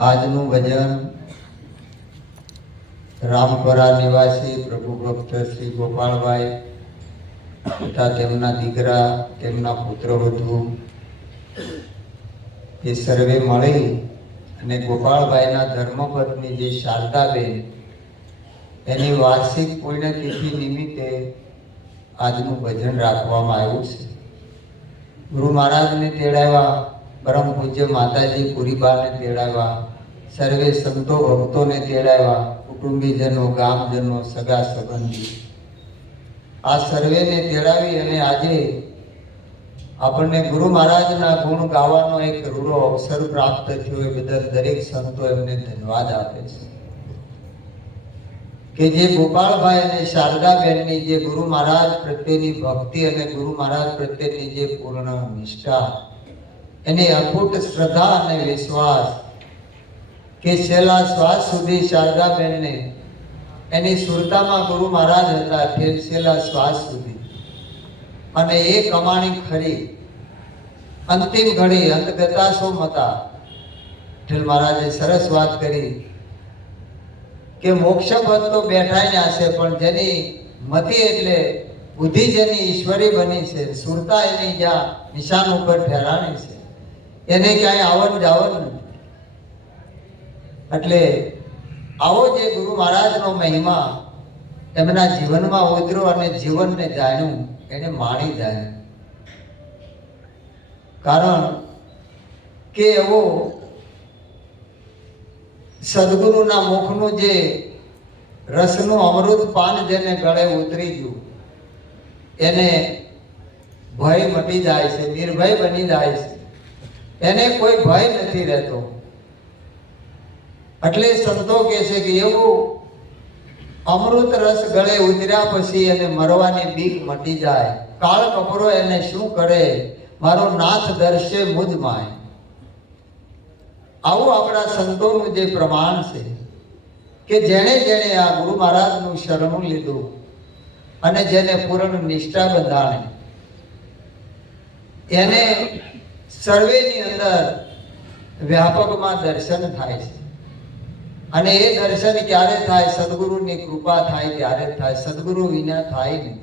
આજનું ભજન રામપરા નિવાસી પ્રભુ ભક્ત શ્રી ગોપાળભાઈ તથા તેમના દીકરા, તેમના પુત્રવધુ એ સર્વે મળી અને ગોપાળભાઈના ધર્મપત્ની જે શારદાબેન એની વાર્ષિક પુણ્યતિથિ નિમિત્તે આજનું ભજન રાખવામાં આવ્યું છે. ગુરુ મહારાજને તેડાવ્યા, પરમ પૂજ્ય માતાજી પુરીબાને તેડાવ્યા, સર્વે સંતો ભક્તોને તેડાવ્યા, કુટુંબીજનો, ગામજનો, સગા સંબંધી આ સર્વેને તેડાવી અને આજે આપણને ગુરુ મહારાજના ગુણ ગાવાનો એક રૂડો અવસર પ્રાપ્ત થયો એ બદલ દરેક સંતો એમને ધન્યવાદ આપે છે કે જે ગોપાળભાઈ અને શારદાબેનની જે ગુરુ મહારાજ પ્રત્યેની ભક્તિ અને ગુરુ મહારાજ પ્રત્યેની જે પૂર્ણ નિષ્ઠા, એની અખૂટ શ્રદ્ધા અને વિશ્વાસ કે છેલ્લા શ્વાસ સુધી શારદાબેનને એની સુરતામાં ગુરુ મહારાજ હતા, છેલ્લા શ્વાસ સુધી, અને એ કમાણી ખરી અંતિમ ઘડી અંતગતા સો મતા. વિઠ્ઠલ મહારાજે સરસ વાત કરી કે મોક્ષ પદ તો બેઠા જ હશે, પણ જેની મતિ એટલે બુદ્ધિ જેની ઈશ્વરી બની છે, સુરતા એની જ્યાં નિશાન ઉપર ઠેરાણી છે, એને ક્યાંય આવન જાવન નથી. એટલે આવો જે ગુરુ મહારાજનો મહિમા એમના જીવનમાં ઉતર્યો અને જીવનને જાણ્યું, એને માણી જાણ્યું. કારણ કે એવો સદગુરુના મુખનું જે રસનું અમૃત પાન જેને ગળે ઉતરી ગયું, એને ભય મટી જાય છે, નિર્ભય બની જાય છે, એને કોઈ ભય નથી રહેતો. એટલે સંતો કહે છે કે એવું અમૃત રસ ગળે ઉતર્યા પછી એને મરવાની બીક મટી જાય. કાળ કપરો એને શું કરે, મારો નાથ દર્શે મુજ માય. આવું આપણા સંતોનું જે પ્રમાણ છે કે જેણે જેણે આ ગુરુ મહારાજનું શરણું લીધું અને જેને પૂર્ણ નિષ્ઠા બંધાણી, એને સર્વેની અંદર વ્યાપકમાં દર્શન થાય છે. અને એ દર્શન ક્યારે થાય? સદગુરુની કૃપા થાય ત્યારે થાય. સદગુરુ વિના થાય નહીં.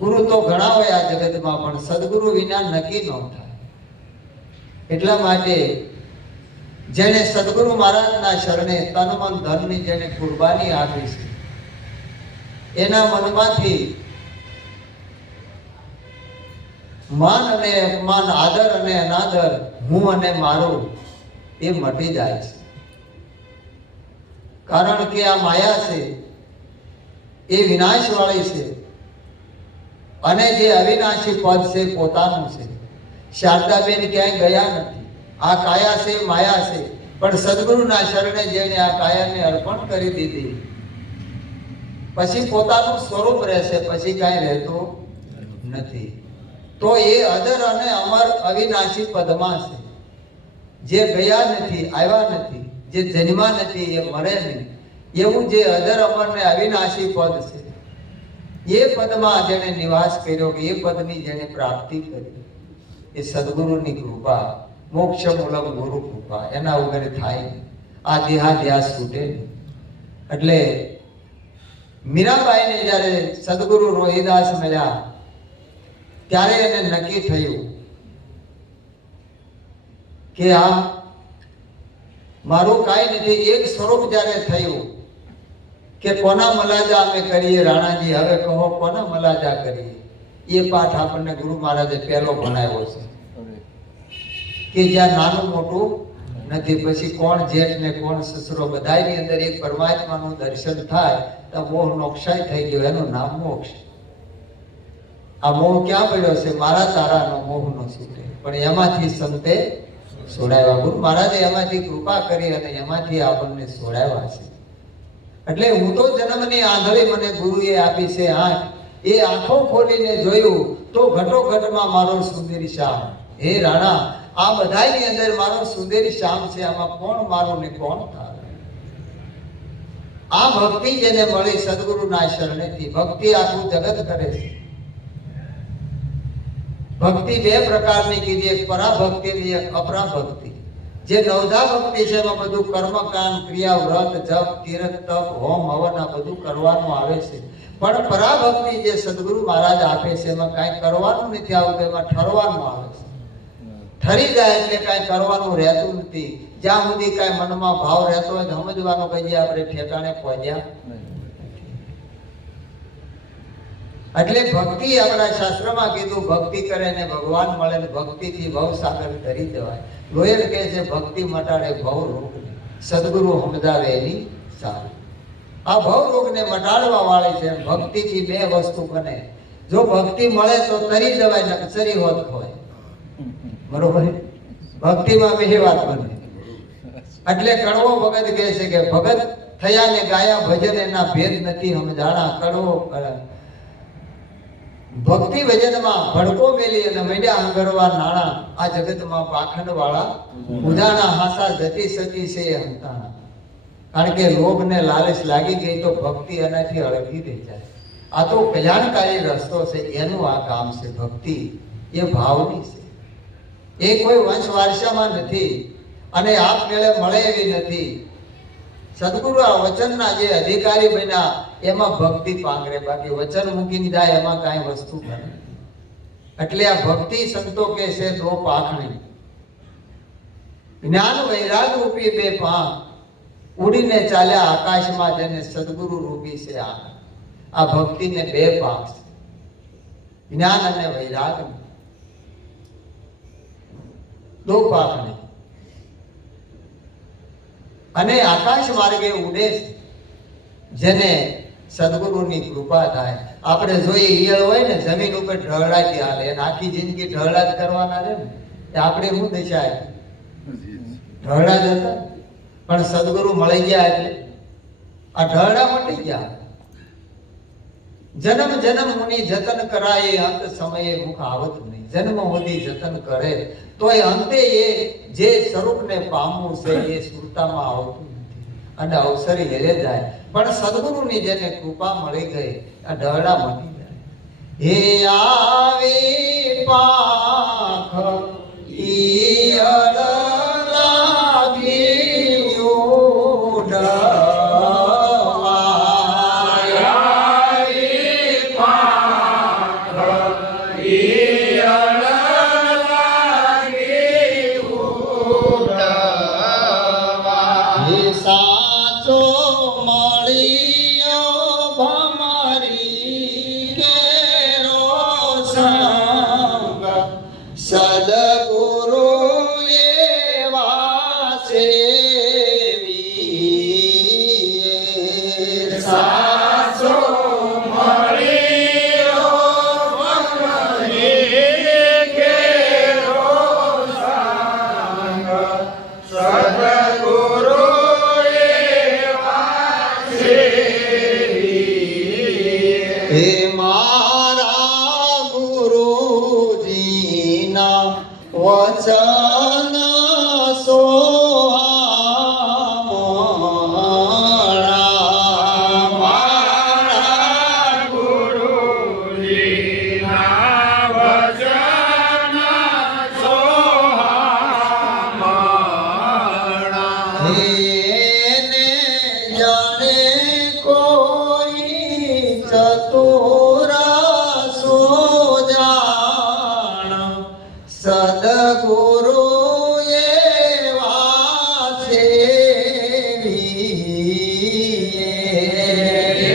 ગુરુ તો ઘણા હોય આ જગતમાં, પણ સદગુરુ વિના નક્કી ન થાય. એટલા માટે જેને સદગુરુ મહારાજના શરણે તન મન ધનની જેને કુરબાની આપી છે, એના મનમાંથી માન અને અપમાન, આદર અને અનાદર, હું અને મારું એ મટી જાય છે. કારણ કે આ માયા છે એ વિનાશવાળી છે અને જે અવિનાશી પદ છે પોતાનું છે. શારદાબેન ક્યાંય ગયા નથી. આ કાયા છે, માયા છે, પણ સદગુરુના શરણે જેને આ કાયાને અર્પણ કરી દીધી, પછી પોતાનું સ્વરૂપ રહેશે, પછી કાંઈ રહેતું નથી. તો એ અદર અને અમર અવિનાશી પદમાં છે. જે ગયા નથી, આવ્યા નથી, જે જન્મા નથી, એ મરે નહીં, એવું જે અદર અમર ને અવિનાશી પદ છે, એ પદમાં જેને નિવાસ કર્યો, કે એ પદની જેને પ્રાપ્તિ કરી, એ સદગુરુની કૃપા, મોક્ષ મૂલક ગુરુ કૃપા, એના વગર થાય નહીં. આ દેહાધ્યાસ છૂટે નહીં. એટલે મીરાબાઈને જ્યારે સદગુરુ રોહિદાસ મળ્યા ત્યારે એને નક્કી થયું કે આ મારું કાંઈ નથી. એક સ્વરૂપ જ્યારે થયું કે કોના મલાજા અમે કરીએ રાણાજી, હવે કહો કોના મલાજા કરીએ. એ પાઠ આપણને ગુરુ મહારાજે પહેલો ભણાવ્યો છે કે જ્યાં નાનું મોટું નથી, પછી કોણ જેઠ ને કોણ સસરો, બધાની અંદર એક પરમાત્માનું દર્શન થાય તો મોહનો ક્ષય થઈ ગયો, એનું નામ મોક્ષ. આ મોહ ક્યાં પડ્યો છે? મારા તારાનો મોહનો છૂટે, પણ એમાંથી સંતે છોડાવ્યા. ગુરુ મહારાજે એમાંથી કૃપા કરી અને એમાંથી આપણને છોડાવ્યા છે. એટલે હું તો જન્મની આંધળી મને ગુરુએ આપી છે આંખ, એ આંખો ખોલીને જોયું તો ઘટોઘટમાં મારો સુંદરી શ્યામ. હે રાણા, આ બધાની અંદર મારો સુંદરી શ્યામ છે, આમાં કોણ મારું ને કોણ તારું? આ ભક્તિ જેને મળી સદગુરુના શરણેથી, ભક્તિ આખું જગત કરે છે. ભક્તિ બે પ્રકારની કીધી, એક પરાભક્તિ અને એક અપરાભક્તિ. જે નવધા ભક્તિ છે એમાં બધું કર્મકાંડ, ક્રિયા, વ્રત, જપ, તીર્થ, તપ, હોમ, હવન આ બધું કરવાનું આવે છે. પણ પરાભક્તિ જે સદગુરુ મહારાજ આપે છે એમાં કાંઈ કરવાનું નથી આવતું, એમાં ઠરવાનું આવે છે. ઠરી જાય એટલે કાંઈ કરવાનું રહેતું નથી. જ્યાં સુધી કાંઈ મનમાં ભાવ રહેતો હોય સમજવાનું કહીએ આપણે ઠેકાણે પહોંચ્યા. એટલે ભક્તિ આપણા શાસ્ત્રમાં કીધું ભક્તિ કરે ને ભગવાન મળે ને ભક્તિથી ભવસાગર તરી જવાય. લોયર કહે છે ભક્તિ મટાડે ભવ રોગ, સદગુરુ સમજાવે એની સારી. આ ભવ રોગને મટાડવા વાળી છે. ભક્તિથી બે વસ્તુ બને. જો ભક્તિ મળે તો તરી જવાય, નકસરી હોત હોય. બરોબર, ભક્તિમાં બે વાત બને. એટલે કડવો ભગત કહે છે કે ભગત થયા ને ગાયા ભજન એના ભેદ નથી સમજાણા. કડવો ભક્તિ ભજનમાં ભડકો મેલી અને મેડ્યા હંગરવા નાણા. આ જગતમાં પાખંડ વાળા ઉદાણા હાસા જતી સતી છે એ હંતાણા. કારણ કે લોભ ને લાલચ લાગી ગઈ તો ભક્તિ એનાથી અળગી રહી જાય. આ તો કલ્યાણકારી રસ્તો છે, એનું આ કામ છે. ભક્તિ એ ભાવની છે, એ કોઈ વંશ વારસામાં નથી અને આપમેળે મળે એવી નથી. સદગુરુ આ વચનના જે અધિકારી બન્યા એમાં ભક્તિ પાંગરે, બાકી વચન મૂકીને જાય એમાં કાંઈ વસ્તુ બને. એટલે આ ભક્તિ સંતો કે છે દો પાંખણી, જ્ઞાન વૈરાગ રૂપી બે પાંખ, ઉડીને ચાલ્યા આકાશમાં જેને સદગુરુ રૂપી છે આ. આ ભક્તિને બે પાંખ છે, જ્ઞાન અને વૈરાગ, દો પાંખણી. અને આકાશ માર્ગે ઉડે છે જેને સદગુરુની કૃપા થાય. આપણે જોઈએ ઈયળ હોય ને જમીન ઉપર ઢળડાતી હાલે, અને આખી જિંદગી ઢળડા જ કરવાના છે ને. આપણે શું દશા ઢળડા જ હતા, પણ સદગુરુ મળી ગયા એટલે આ ઢળડા મટી ગયા. જન્મ જન્મ મુનિ જતન કરાય, અંત સમયે મુખ આવત નહીં. જન્મ સુધી જતન કરે તોય અંતે એ જે સ્વરૂપને પામવું છે એ સુરતામાં આવતું નથી અને અવસર હેરે જાય. પણ સદગુરુની જેને કૃપા મળી ગઈ આ ઢળડા મટી જાય. હે આવી પાંખ ઈયળ લાગી ઉડવા. સદગુરુ એવા સેવી, સાચો મળ્યો ભમરી કેરો સંગ. સદગુરુ એવા સેવી, હે મારા ગુરુજીના વચન સોહામણા. મારા ગુરુજીના વચન સોહામણા. એને જાણે કોઈ ચતુર સોજાણ, સદગુરુ એવા સેવી.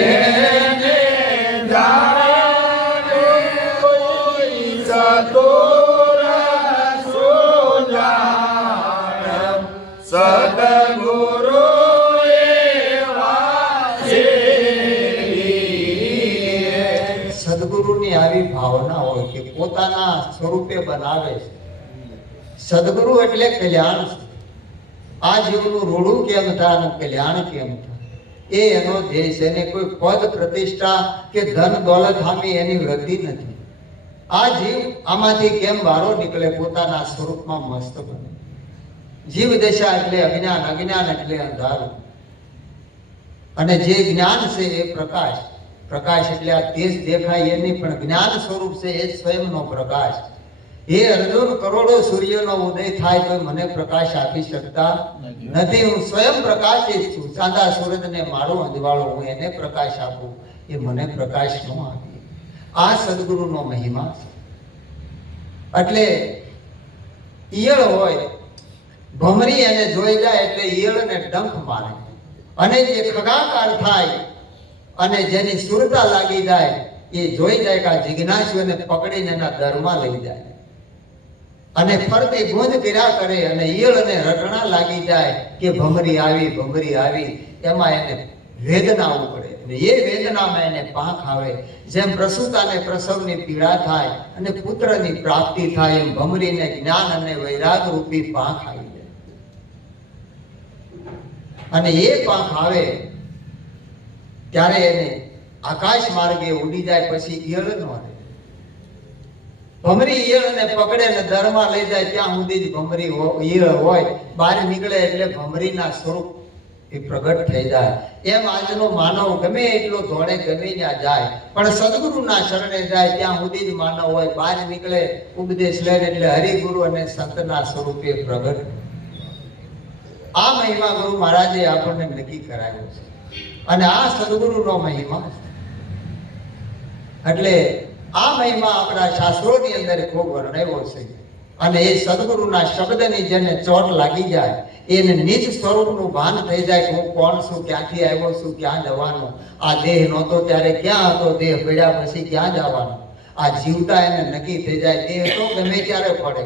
એને જાણે કોઈ ચતુર સોજાણ, સદગુરુ એવા સેવી. સદગુરુની આવી ભાવના હોય કે પોતાના સ્વરૂપે બનાવે છે. સદગુરુ એટલે કલ્યાણ છે. આ જીવનું રૂડું કેમ થાય અને કલ્યાણ કેમ થાય એ એનો ધ્યેય છે. એને કોઈ પદ પ્રતિષ્ઠા કે ધન દોલત સામી એની વૃદ્ધિ નથી. આ જીવ આમાંથી કેમ બહાર નીકળે, પોતાના સ્વરૂપમાં મસ્ત બને. જીવ દશા એટલે અજ્ઞાન, અજ્ઞાન એટલે અંધારું, અને જે જ્ઞાન છે એ પ્રકાશ. પ્રકાશ એટલે આ તેજ દેખાય એ નહીં, પણ જ્ઞાન સ્વરૂપ છે એ સ્વયંનો પ્રકાશ. હે અર્જુન, કરોડો સૂર્યનો ઉદય થાય તો મને પ્રકાશ આપી શકતા નથી. હું સ્વયં પ્રકાશિત છું. સાદા સૂરજને મારો અંજવાળો હું એને પ્રકાશ આપું, એ મને પ્રકાશ ન આપે. આ સદગુરુનો મહિમા છે. એટલે ઈયળ હોય, ભમરી એને જોઈ જાય એટલે ઈયળને ડંખ મારે, અને જે ખગાકાર થાય અને જેની સુરતા લાગી જાય એ જોઈ જાય કે આ જિજ્ઞાસુને પકડીને એના દરમાં લઈ જાય અને ફરતી ગુંજ કર્યા કરે, અને ઈયળને રટણા લાગી જાય કે ભમરી આવી, એમાં એને વેદના ઉપડે, અને એ વેદનામાં એને પાંખ આવે. જેમ પ્રસૂતાને પ્રસવની પીડા થાય અને પુત્રની પ્રાપ્તિ થાય, એમ ભમરીને જ્ઞાન અને વૈરાગ રૂપી પાંખ આવી જાય. અને એ પાંખ આવે ત્યારે એને આકાશ માર્ગે ઉડી જાય. પછી ઈયળ ન રહે. ભમરી ઈયળને પકડે ને દરમાં લઈ જાય, ત્યાં સુધી જ ભમરી ઈયળ હોય, બહાર નીકળે એટલે ભમરીના સ્વરૂપ એ પ્રગટ થઈ જાય. એમ આજનો માનવ ગમે એટલો દોડે, ગમે ત્યાં જાય, પણ સદગુરુના શરણે જાય ત્યાં સુધી જ માનવ હોય. બહાર નીકળે ઉપદેશ લે એટલે હરિગુરુ અને સંતના સ્વરૂપે પ્રગટ. આ મહિમા ગુરુ મહારાજે આપણને નક્કી કરાયો છે, અને આ સદગુરુનો મહિમા છે. એટલે આ મહિમા આપણા શાસ્ત્રોની અંદર ખૂબ વર્ણવ્યો છે. અને એ સદગુરુના શબ્દની જેને ચોટ લાગી જાય, એને નિજ સ્વરૂપનું ભાન થઈ જાય કે હું કોણ છું, ક્યાંથી આવ્યો છું, ક્યાં જવાનું. આ દેહ નહોતો ત્યારે ક્યાં હતો, દેહ પડ્યા પછી ક્યાં જવાનું. આ જીવતા એને નક્કી થઈ જાય. દેહ તો ગમે ત્યારે પડે,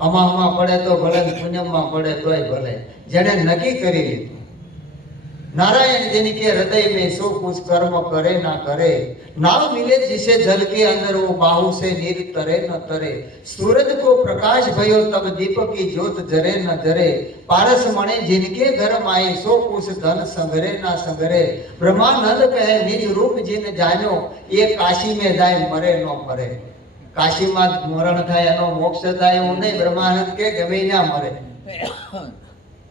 અમામાં પડે તો ભલે, પુણ્યમાં પડે તોય ભલે. જેને નક્કી કરી લીધું, नारायण जिनके हृदय में सो कुछ कर्म करे ना करे, नाव मिले जिसे जल के अंदर वो बाहु से नीर तरे न तरे. सूरज को प्रकाश भयो तब दीपक की ज्योत जरे न जरे. पारस मणे जिनके घर माए सो कुछ धन संगरे ना संगरे. ब्रह्मानंद कहे निज रूप जिन जानो, ये काशी में जाए मरे न मरे. काशी में मरण थाय एनो मोक्ष थाय एवुं नहीं. ब्रह्मानंद के गमे ना मरे,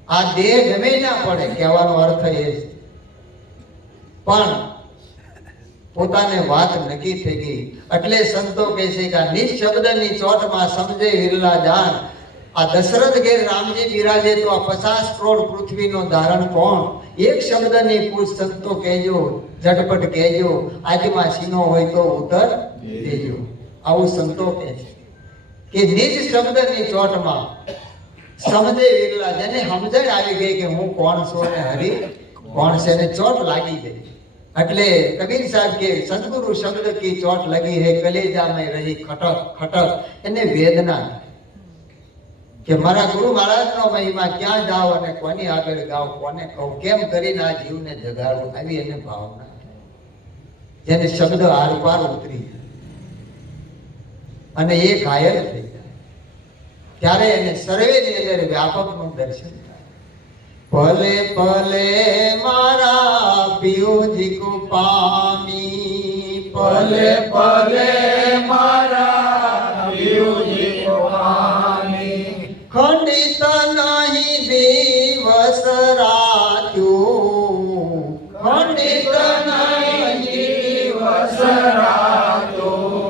આ દેહ ગમે ના પડે, કહેવાનો અર્થ એ છે. પણ પોતાને વાત નક્કી થઈ ગઈ એટલે સંતો કહે છે કે આ નિજ શબ્દની ચોટમાં સમજે વિરલા જાન. આ દશરથ ઘેર રામજી બિરાજે તો આ 50 કરોડ પૃથ્વીનો ધારણ કોણ? એક શબ્દની પૂછ સંતો કહેજો, ઝટપટ કહેજો, આજમાં સીનો હોય તો ઉત્તર દેજો. આવું સંતો કહે છે કે નિજ શબ્દની ચોટમાં સમજે વિરલા, જેને સમજણ આવી ગઈ કે હું કોણ છું અને હરિ કોણ છે, એને ચોટ લાગી ગઈ. એટલે કબીર સાહેબ કે સદગુરુ શબ્દ કી ચોટ લગી હે, કલેજા में રહી ખટક ખટક. એને વેદના કે મારા ગુરુ મહારાજનો મહિમા ક્યાં જાવ અને કોની આગળ ગાવ, કોને કહું, કેમ કરીને આ જીવને જગાડું. આવી એને ભાવના, જેને શબ્દ આરપાર ઉતરી અને એ ઘાયલ થઈ જાય, ત્યારે એને સર્વેની અંદર વ્યાપકનું દર્શન થાય. ભલે ભલે મારા પિયુજી કો પામી, ભલે ભલે મારા પિયુજી કો પામી. ખંડિત નહીં દિવસ રાત્યું, ખંડિત નહીં દિવસ રાત્યું.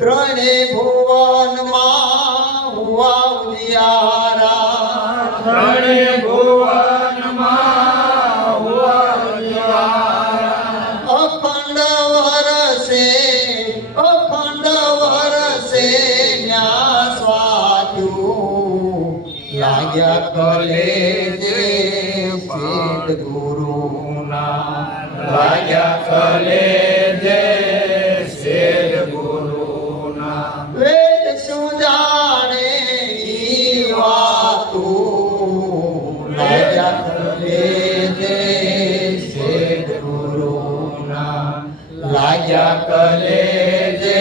ત્રણે ભુવનમાં હુઆ ઉજિયારા, ત્રણે ભુવનમાં હુઆ ઉજિયારા. અખંડ વરસે ન્યા સ્વાત્યું. લાગ્યા કલેજે સદગુરુના, લાગ્યા કલેજે સદગુરુના. વેદ શું જાણે ઈ વાતું, લાગ્યા કલેજે સદગુરુના, લાગ્યા કલેજે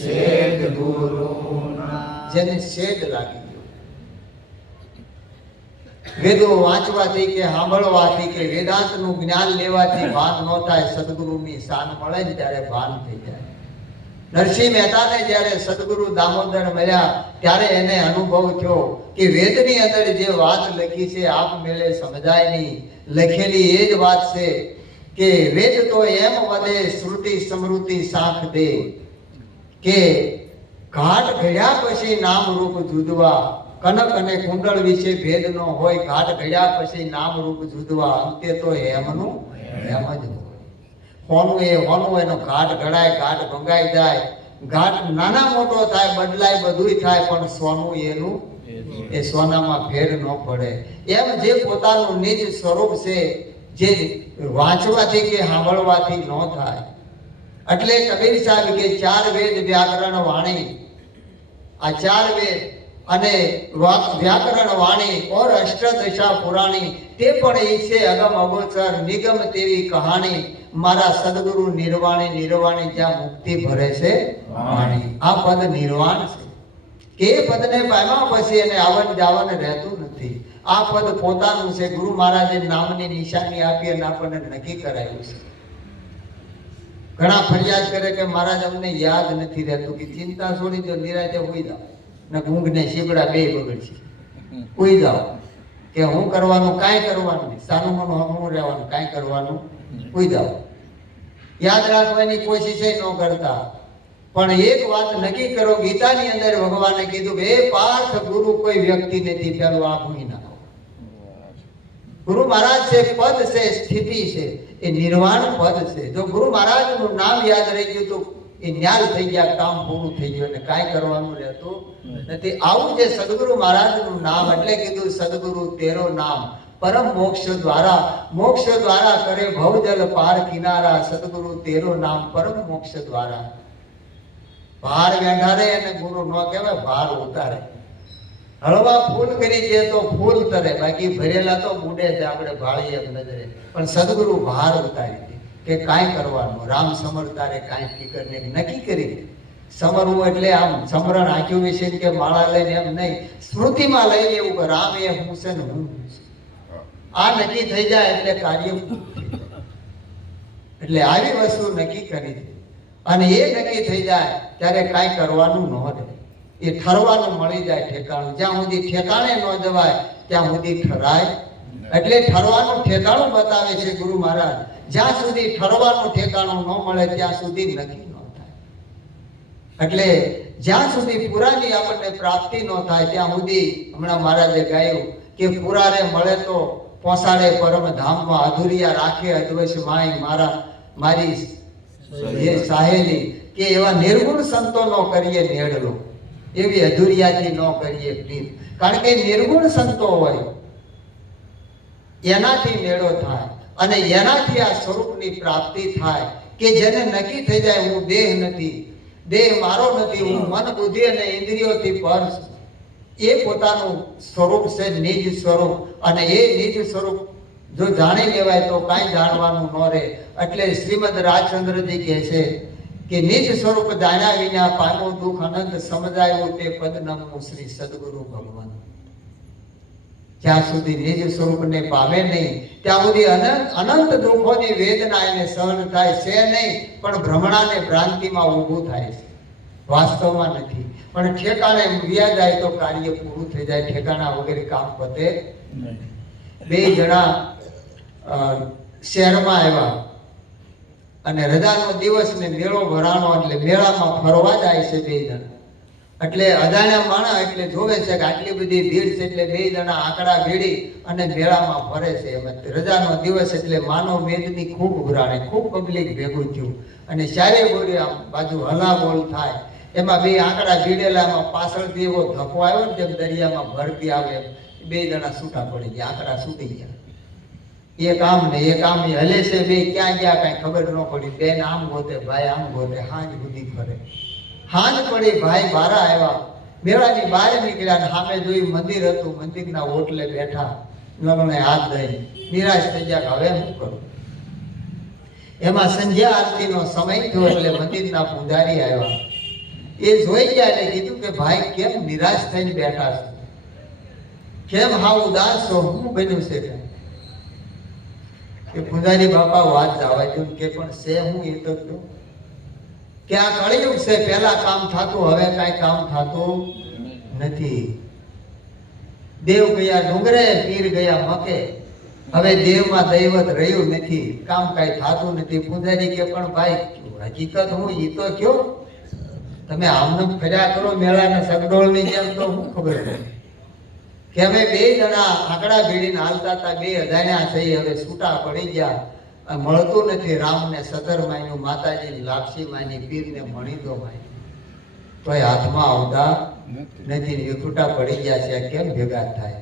સદગુરુના. જેને શેદ લાગી ગયો, વેદો વાંચવાથી કે સાંભળવાથી કે વેદાંતનું જ્ઞાન લેવાથી ભાન ન થાય, સદગુરુની શાન મળે ને ત્યારે ભાન થઈ જાય. નરસિંહ મહેતાને જ્યારે સદગુરુ દામોદર મળ્યા ત્યારે એને અનુભવ થયો કે વેદની અંદર જે વાત લખી છે આપમેળે સમજાય નહીં. લખેલી એ જ વાત છે કે વેદ તો એમ વધે શ્રુતિ સ્મૃતિ સાખ દે, કે ઘાટ ઘડ્યા પછી નામ રૂપ જુદવા, કનક અને કુંડળ વિશે ભેદ ન હોય. ઘાટ ઘડ્યા પછી નામ રૂપ જુદવા, અંતે તો હેમનું હેમ જ હોય. હોનું એ હોનું, એનો ઘાટ ઘડાય, ઘાટ ભંગાઈ જાય, ઘાટ નાના મોટો થાય, બદલાય, બધુંય થાય, પણ સોનું એનું એ સોનામાં ફેર ન પડે. એમ જે પોતાનું નિજ સ્વરૂપ છે, જે વાંચવાથી કે સાંભળવાથી ન થાય. એટલે કબીર સાહેબ કે 4 વેદ વ્યાકરણ વાણી, આ 4 વેદ અને વ્યાકરણ વાણી ઓર અષ્ટદશા પુરાણી, તે પણ ઈચ્છે અગમ અગોચર નિગમ તેવી કહાણી. મારા સદગુરુ નિર્વાણી, નિર્વાણી જ્યાં મુક્તિ ભરે છે વાણી. આ પદ નિર્વાણ છે કે એ પદને પામ્યા પછી એને આવન જાવન રહેતું નથી. આ પદ પોતાનું છે. ગુરુ મહારાજે નામની નિશાની આપી અને આપણને નક્કી કરાયું છે. ઘણા ફરિયાદ કરે કે મહારાજ અમને યાદ નથી રહેતું. કે ચિંતા છોડી દો, નિરાતે હોઈ જાઓ ને ઊંઘ ને શીબડા બે બગડશે. હોઈ જાઓ કે હું કરવાનું, કાંઈ કરવાનું નહીં. સાનું મનું હમું રહેવાનું, કાંઈ કરવાનું. હોઈ જાઓ. યાદ રાખવાની કોશિશ ન કરતા. પણ એક વાત નક્કી કરો, ગીતાની અંદર ભગવાને કીધું કે હે પાર્થ, ગુરુ કોઈ વ્યક્તિ નથી, પેલું આ ભૂલી નાખો. ગુરુ મહારાજ છે, પદ છે, સ્થિતિ છે, એ નિર્વાણ પદ છે. જો ગુરુ મહારાજનું નામ યાદ રહી ગયું તો એ ન્યાલ થઈ ગયા, કામ પૂરું થઈ ગયું અને કાંઈ કરવાનું રહેતું નથી. આવું જે સદગુરુ મહારાજનું નામ, એટલે કીધું સદગુરુ તેરો નામ પરમ મોક્ષ દ્વારા, મોક્ષ દ્વારા કરે ભવજલ પાર કિનારા. સદગુરુ તેરો નામ પરમ મોક્ષ દ્વારા. ભાર વેંઢારે અને ગુરુ ન કહેવાય, ભાર ઉતારે. હળવા ફૂલ કરી દે તો ફૂલ તરે, બાકી ભરેલા તો બુડે છે, આપણે ભાળીએ નજરે. પણ સદગુરુ ભાર ઉતારી દે કે કાંઈ કરવાનું, રામ સમરતારે કાંઈ ફિકર નહીં. નક્કી કરી દે. સમરવું એટલે આમ સમરણ આંખ્યું વિશે કે માળા લઈને એમ નહીં, સ્મૃતિમાં લઈ લેવું કે રામ એ હું છે ને હું છું. આ નક્કી થઈ જાય એટલે કાર્ય પૂરું થઈ જાય. એટલે આવી વસ્તુ નક્કી કરી દે. અને એ નક્કી થઈ જાય ત્યારે કાંઈ કરવાનું ન રહે. એ ઠરવાનું મળી જાય ઠેકાણું. જ્યાં સુધી ઠેકાણે ન જવાય ત્યાં સુધી ઠરાય. એટલે ઠરવાનું ઠેકાણું બતાવે છે ગુરુ મહારાજ. જ્યાં સુધી ઠરવાનું ઠેકાણું ન મળે ત્યાં સુધી નક્કી ન થાય. એટલે જ્યાં સુધી પુરાની આપણને પ્રાપ્તિ ન થાય ત્યાં સુધી, હમણાં મહારાજે ગાયું કે પુરારે મળે તો પોસાડે પરમ ધામમાં, અધુરિયા રાખે અદ્વૈત માય મારા મારી એ સાહેલી. કે એવા નિર્ગુણ સંતો નો કરીએ નેડલો, એવી અધુરિયાથી ન કરીએ પ્રીત. કારણ કે નિર્ગુણ સંતો હોય એનાથી મેળો થાય અને એનાથી આ સ્વરૂપની પ્રાપ્તિ થાય. કે જેને નક્કી થઈ જાય હું દેહ નથી, દેહ મારો નથી, હું મન બુદ્ધિ અને ઇન્દ્રિયોથી પર છું. એ પોતાનું સ્વરૂપ છે, નિજ સ્વરૂપ. અને એ નિજ સ્વરૂપ જો જાણી લેવાય તો કાંઈ જાણવાનું ન રહે. એટલે શ્રીમદ રાજચંદ્રજી કહે છે કે નિજ સ્વરૂપ જાણ્યા વિના પામો દુઃખ અનંત, સમજાયું તે પદ નમવું શ્રી સદગુરુ ભગવાન. જ્યાં સુધી નિજ સ્વરૂપને પામે નહીં ત્યાં સુધી અનંત દુઃખોની વેદના એને સહન થાય છે નહીં, પણ ભ્રમણાને ભ્રાંતિમાં ઊભું થાય છે. વાસ્તવમાં નથી. પણ ઠેકાણે વ્યા જાય તો કાર્ય પૂરું થઈ જાય. ઠેકાણા વગેરે કામ પતે. 2 જણા શહેરમાં આવ્યા અને રજાનો દિવસ ને મેળો ભરાણો, એટલે મેળામાં ફરવા જાય છે 2 જણા. એટલે અજાણ્યા માણસ એટલે જોવે છે કે આટલી બધી ભીડ છે, એટલે 2 જણા આંકડા ભેડી અને મેળામાં ફરે છે. એમ રજાનો દિવસ એટલે માનવ મેદની ખૂબ ઉભરાણે, ખૂબ પબ્લિક ભેગું થયું અને ચારે બોરી આમ બાજુ હલાબોલ થાય. એમાં 2 આંકડા ભીડેલા, એમાં પાછળથી એવો ધક્કો આવ્યો ને જેમ દરિયામાં ભરતી આવે, 2 જણા છૂટા પડી ગયા, આંકડા છૂટી ગયા. એક આમ ને એક આમ હલે છે. 2 ક્યાં ગયા કાંઈ ખબર ન પડી. બેન આમ ગોતે, ભાઈ આમ ગોતે, હાંજ બુદ્ધિ ફરે. હાંજ પડી, ભાઈ બહાર આવ્યા, મેળાની બહાર નીકળ્યા અને સામે જોયું મંદિર હતું. મંદિરના ઓટલે બેઠા, લગ્ને હાથ દઈ નિરાશ થઈ ગયા કે હવે શું કરું. એમાં સંધ્યા આરતીનો સમય થયો એટલે મંદિરના પૂજારી આવ્યા. એ જોઈ ગયા એટલે કીધું કે ભાઈ કેમ નિરાશ થઈને બેઠા છો, કેમ હાવ ઉદાસ છો, શું બન્યું છે? કે પૂજારી બાપા વાત જવા દો કે પણ છે હું એ તો કહ્યું કે આ કળિયુગ છે. પહેલા કામ થતું, હવે કાંઈ કામ થતું નથી. દેવ ગયા ડુંગરે, પીર ગયા મકે, હવે દેવમાં દૈવત રહ્યું નથી, કામ કાંઈ થતું નથી. પૂજારી કે પણ ભાઈ હકીકત હું એ તો કયો. તમે આમને ફર્યા કરો મેળાના સગડોળની જેમ તો શું ખબર પડે કે અમે બે જણા આંકડા ભેળીને હાલતા હતા, બે અજાણ્યા થઈ, હવે છૂટા પડી ગયા, મળતું નથી રામને સદર માયનું, માતાજી લાપસી માયની, પીરને મણીદો માય, તોય હાથમાં આવતા નથી, વિખૂટા પડી ગયા છે, કેમ ભેગા થાય?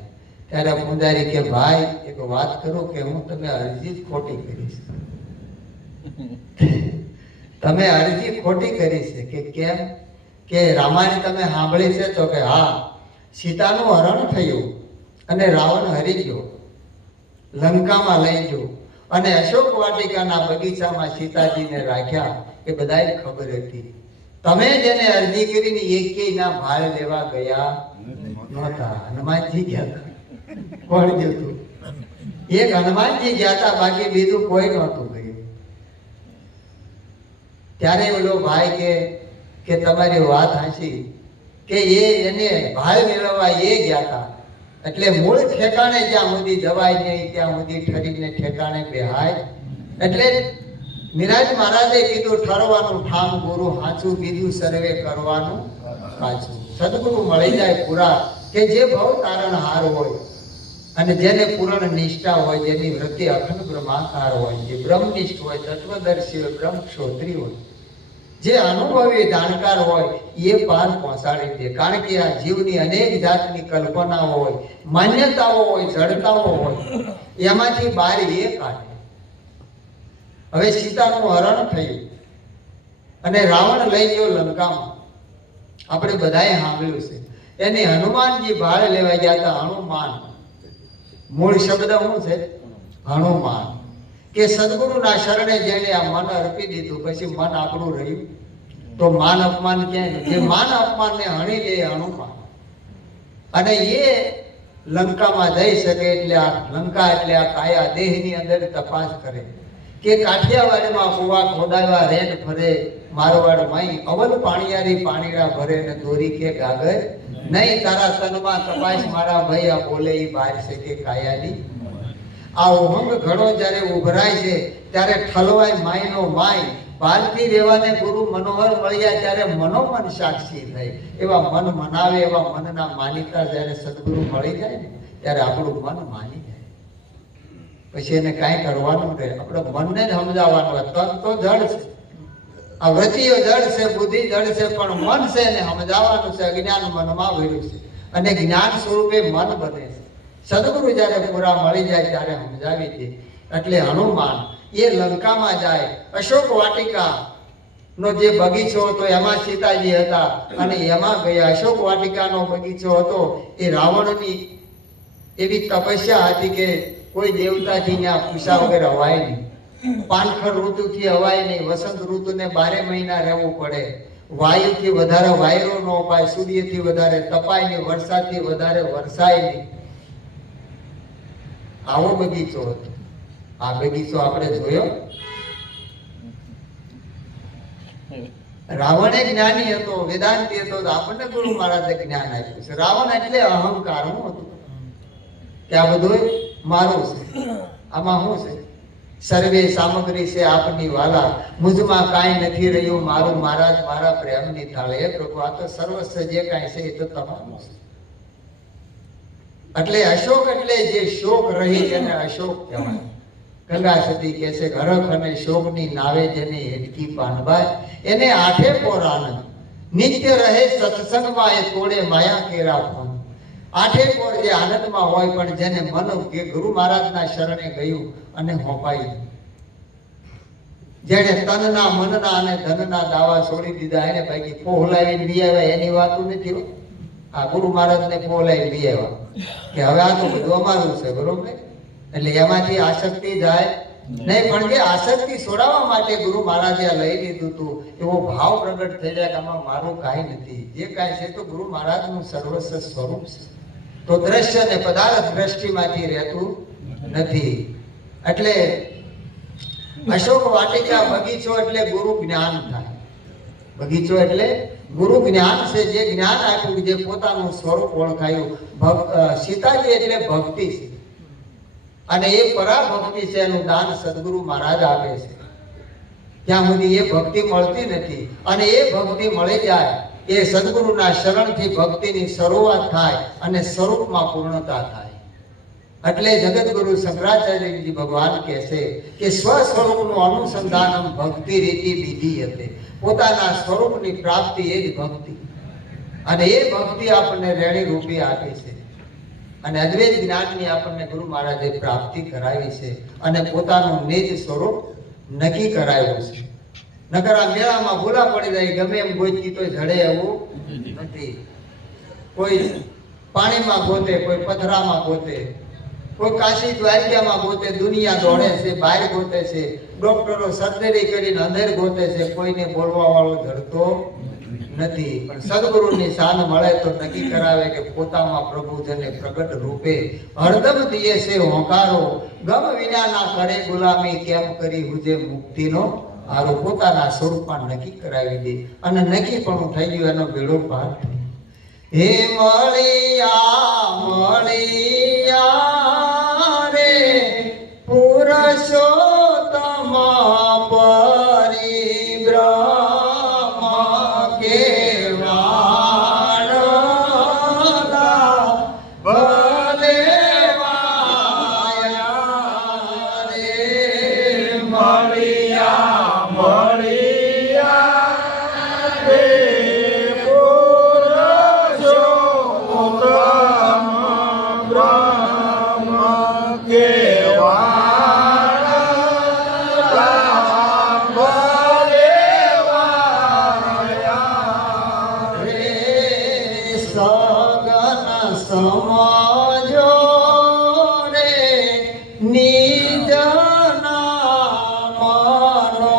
ત્યારે પૂજારી કે ભાઈ એક વાત કરું કે હું તમે અરજી જ ખોટી કરી છે. તમે અરજી ખોટી કરી છે કે કેમ? કે રામાયણ તમે સાંભળી છે? તો કે હા, સીતાનું હરણ થયું અને રાવણ હરી ગયો, લંકામાં લઈ ગયો અને અશોક વાટિકાના બગીચામાં સીતાજીને રાખ્યા, એ બધાય ખબર હતી. તમે જેને અરજી કરીને એકેય ના ભાળ લેવા ગયા નહોતા. હનુમાનજી ગયા હતા. કોણ ગયું હતું? એક હનુમાનજી ગયા હતા, બાકી બીજું કોઈ નહોતું ગયું. ત્યારે ઓલો ભાઈ કે તમારી વાત હાચી, કે એને ભાળ મેળવવા એ ગયા હતા, એટલે મૂળ ઠેકાણે જ્યાં સુધી જવાય નહીં ત્યાં સુધી ઠરીને ઠેકાણે બેહાય. એટલે નિરાજ મહારાજે કીધું ઠરવાનું ઠામ ગુરુ હાચું, બીજું સર્વે કરવાનું કાચું. સદગુરુ મળી જાય પૂરા, કે જે ભવ તારણ હાર હોય અને જેને પૂર્ણ નિષ્ઠા હોય, જેની વૃત્તિ અખંડ બ્રહ્માકાર હોય, જે બ્રહ્મનિષ્ઠ હોય, તત્વદર્શી હોય, બ્રહ્મ ક્ષોત્રી હોય, જે અનુભવી જાણકાર હોય, એ પાર પહોંચાડી દે. કારણ કે આ જીવની અનેક જાતની કલ્પનાઓ હોય, માન્યતાઓ હોય, જડતાઓ હોય, એમાંથી બહાર એ કાઢે. હવે સીતાનું હરણ થયું અને રાવણ લઈ ગયો લંકામાં. આપણે બધાએ સાંભળ્યું છે. એની હનુમાનજી ભાળ લેવા ગયા હતા. હનુમાન મૂળ શબ્દ શું છે? હનુમાન. કે સદગુરુના શરણે જેને આ મન અર્પી દીધું, પછી મન આપણું રહ્યું તો માન અપમાન ક્યાંય નહીં. જે માન અપમાનને હણી લે હનુમાન, અને એ લંકામાં જઈ શકે. એટલે આ લંકા એટલે આ કાયા દેહની અંદર તપાસ કરે કે કાઠિયાવાડમાં કુવા ખોદાવા રેડ ફરે, મારવાડ માઈ અવલ પાણીયારી પાણીડા ભરે ને દોરી કે ગાગર નહીં, તારા તનમાં તપાસ મારા ભાઈ, આ બોલે ઈ બહાર છે કે કાયાની. આ ઉમંગ ઘડો જ્યારે ઉભરાય છે ત્યારે ઠલવાય માયનો માય. ભારતી રેવાને ગુરુ મનોહર મળ્યા ત્યારે મનોમન સાક્ષી થઈ. એવા મન મનાવે, એવા મનના માનિકા જ્યારે સદગુરુ મળી જાય ને ત્યારે આપણું મન માની જાય. પછી એને કાંઈ કરવાનું રહે, આપણે મનને જ સમજાવવાનું. તન તો જડ છે, આ વૃત્તિઓ જડ છે, બુદ્ધિ જડ છે, પણ મન છે એને સમજાવવાનું છે. અજ્ઞાન મનમાં ભર્યું છે અને જ્ઞાન સ્વરૂપે મન બને છે. સદગુરુ જ્યારે પૂરા મળી જાય ત્યારે સમજાવી દે. એટલે હનુમાન એ લંકામાં જાય. અશોક વાટિકા નો જે બગીચો હતો એમાં સીતાજી હતા અને એમાં ગયા. અશોક વાટિકાનો બગીચો હતો એ રાવણની એવી તપસ્યા હતી કે કોઈ દેવતાથી ત્યાં પૂછા વગર હવાય નહીં, પાનખર ઋતુથી હવાય નહીં, વસંત ઋતુને 12 મહિના રહેવું પડે, વાયુથી વધારે વાયરો ન અપાય, સૂર્યથી વધારે તપાય નહીં, વરસાદથી વધારે વરસાય નહીં. આવો બગીચો હતો. આ બગીચો આપણે જોયો. રાવણ જ્ઞાની હતો, વેદાંતી હતો, તો આપણને ગુરુ મહારાજે જ્ઞાન આપ્યું છે. રાવણ એટલે અહંકાર હું હતું કે આ બધું મારું છે, આમાં શું છે? સર્વે સામગ્રી છે આપની વાલા, મુજમાં કાંઈ નથી રહ્યું મારું, મહારાજ મારા પ્રેમની થાળે. હે પ્રભુ, આ તો સર્વસ્વ જે કાંઈ છે એ તો તમારું છે. એટલે અશોક એટલે જે શોક રહી તેને અશોક કહેવાય. ગંગા સતી કહે છે, ઘરખ અને શોકની નાવે જેને હેડકી પાનભાઈ, એને આઠે પોર આનંદ, નિત્ય રહે સત્સંગમાં એ તોડે માયા કેરા ફોન. આઠે પોર જે આનંદમાં હોય, પણ જેને મન કે ગુરુ મહારાજના શરણે ગયું અને હોપાઈ, જેને તનના મનના અને ધનના દાવા છોડી દીધા, એને બાકી ફોહલાવીને બી આવ્યા એની વાતો નથી. આ ગુરુ મહારાજને ફોહલાવીને બી આવ્યા કે હવે આ તો બધું અમારું છે, બરોબર? એટલે એમાંથી આસક્તિ જાય નહીં. પણ જે આસક્તિ છોડાવવા માટે ગુરુ મહારાજે લઈ લીધું હતું, એવો ભાવ પ્રગટ થઈ જાય કે આમાં મારું કાંઈ નથી, જે કાંઈ છે તો ગુરુ મહારાજનું સર્વસ્વ સ્વરૂપ છે. તો દ્રશ્ય ને પદાર્થ દ્રષ્ટિમાંથી રહેતું નથી. એટલે અશોક વાટિકા બગીચો એટલે ગુરુ જ્ઞાન થાય. બગીચો એટલે ગુરુ જ્ઞાન છે, જે જ્ઞાન આપ્યું, જે પોતાનું સ્વરૂપ ઓળખાયું. સીતાજી એટલે ભક્તિ છે અને એ પરાભક્તિ છે, એનું દાન સદગુરુ મહારાજ આપે છે. ત્યાં સુધી એ ભક્તિ મળતી નથી. અને એ ભક્તિ મળી જાય એ સદગુરુના શરણથી ભક્તિની શરૂઆત થાય અને સ્વરૂપમાં પૂર્ણતા થાય. એટલે જગતગુરુ શંકરાચાર્યજી ભગવાન કહે છે કે સ્વ સ્વરૂપનું અનુસંધાનમ ભક્તિ રીતિ વિધિ હતી. પોતાના સ્વરૂપની પ્રાપ્તિ એ જ ભક્તિ. અને એ ભક્તિ આપણને રેણી રૂપી આપી છે. અને અદ્વૈત જ્ઞાનની આપણને ગુરુ મહારાજે પ્રાપ્તિ કરાવી છે અને પોતાનું નિજ સ્વરૂપ નક્કી કરાવ્યું છે. નકર આ મેળામાં ભૂલા પડી જાય, ગમે એમ ગોતી તો જડે એવું નથી. કોઈ પાણીમાં ગોતે, કોઈ પથરામાં ગોતે, કોઈ કાશી દ્વારકામાં ગોતે, દુનિયા દોડે છે, બહાર ગોતે છે, ડોક્ટરો સર્જરી કરીને અંદર ગોતે છે, કોઈને બોલવા વાળો જડતો નથી. પણ સદગુરુની શાન મળે તો નક્કી કરાવે કે પોતામાં પ્રભુજને પ્રગટ રૂપે હરદમ દિયે છે હોંકારો, ગમ વિનાના કરે ગુલામી, કેમ કરી હુજે મુક્તિનો આરો. પોતાના સ્વરૂપમાં નક્કી કરાવી દે અને નક્કી પણ થઈ ગયું, એનો બેડો પાર. હે મળિયા રે પુરુષોત્તમ પરિબ્રહ્મ કેવાળા ભલે વાયા રે મળિયા રે પુરુષોત્તમ બ્રહ્મ કેવાળા ભલે વાયા રે સગન સમજો રે નિજના મનો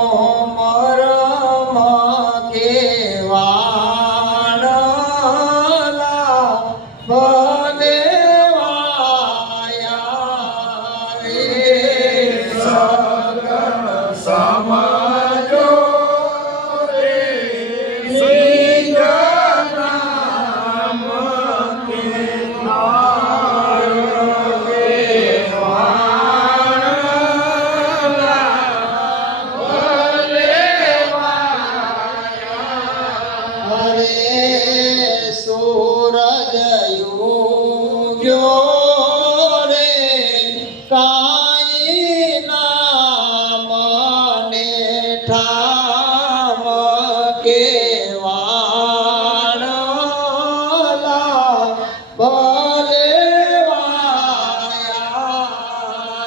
મરમ કેવાળા ભલે વાયા રે સગન સમજો રે સિંહના મકે હરે સૂરજ ઉગ્યો રે કાંઈ ના મને ઠામ કેવાળા ભલે વાયા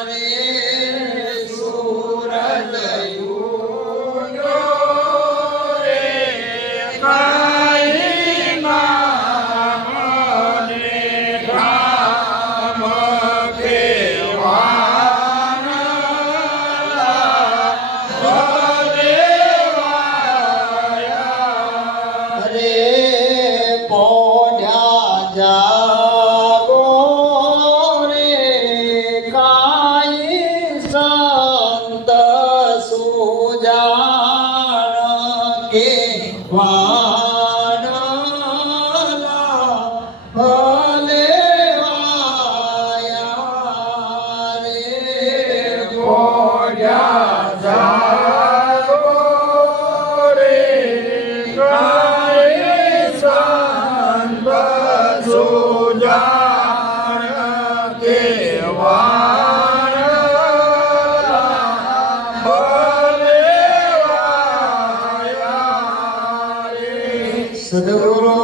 રે સૂરજ જાગો રે કાંઈ સંત સુજાણ કે વાડલા ભલે વાયા રે સુજાણ કેવાળા ભલે વાયા રે સદગુરુ